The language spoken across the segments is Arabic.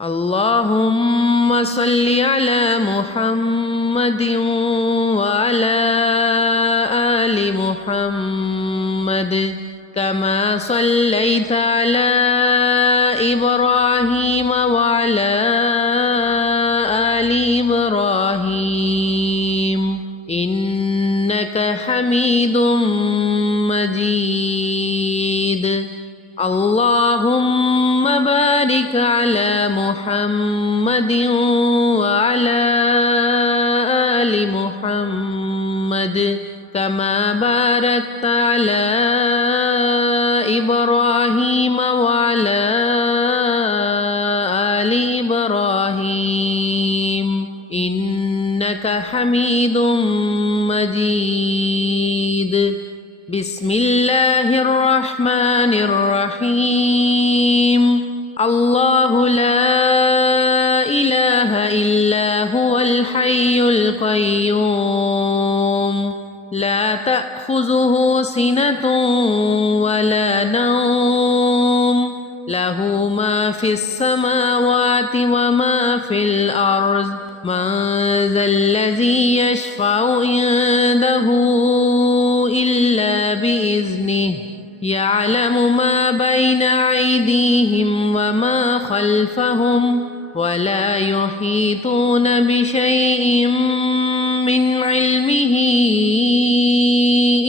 اللهم صل على محمد وعلى آل محمد كما صليت على إبراهيم وعلى آل إبراهيم إنك حميد مجيد. اللهم بارك على محمد وعلى آل محمد كما باركت على إبراهيم وعلى آل إبراهيم إنك حميد مجيد. بسم الله الرحمن الرحيم. الله لا إله إلا هو الحي القيوم لا تأخذه سنة ولا نوم له ما في السماوات وما في الأرض من ذا الذي يشفع عنده إلا بإذنه يعلم ما بين أيديهم وما خلفهم ولا يحيطون بشيء من علمه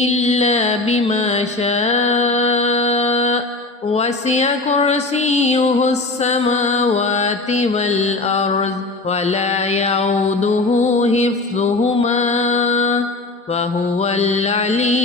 إلا بما شاء وسع كرسيه السماوات والأرض ولا يعوده حفظهما وهو العلي